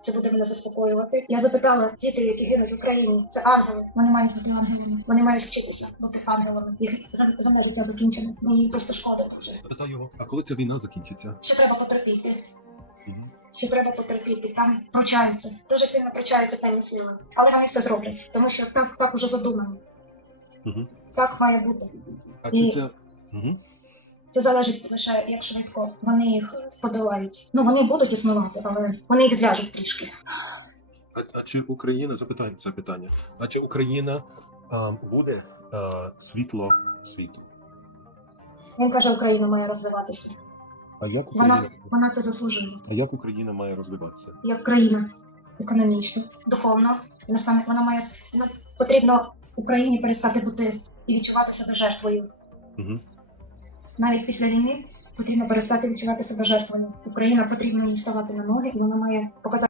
це буде мене заспокоювати. Я запитала, діти, які гинуть в Україні, це ангели. Вони мають бути ангелами. Вони мають вчитися бути ангелами. Їх за- земне життя закінчено. Мені просто шкода дуже. А коли ця війна закінчиться? Що треба потерпіти? Що треба потерпіти? Там пручаються. Дуже сильно пручаються темні сили. Але вони все зроблять, тому що так, так уже задумано. Мгм. Так має бути. А І- це. Мгм. Це залежить лише як швидко вони їх подолають. Ну вони будуть існувати, але вони їх зв'яжуть трішки. А, а чи Україна запитання це питання? А чи Україна а, буде а, світло світу? Він каже, Україна має розвиватися. А як Україна, вона це заслужила. а як Україна має розвиватися? Як країна економічно, духовно. Вона стане вона має ну, потрібно Україні перестати бути і відчувати себе жертвою. Угу. Навіть після війни потрібно перестати відчувати себе жертвою. Україна потрібно їй ставати на ноги, і вона має показати.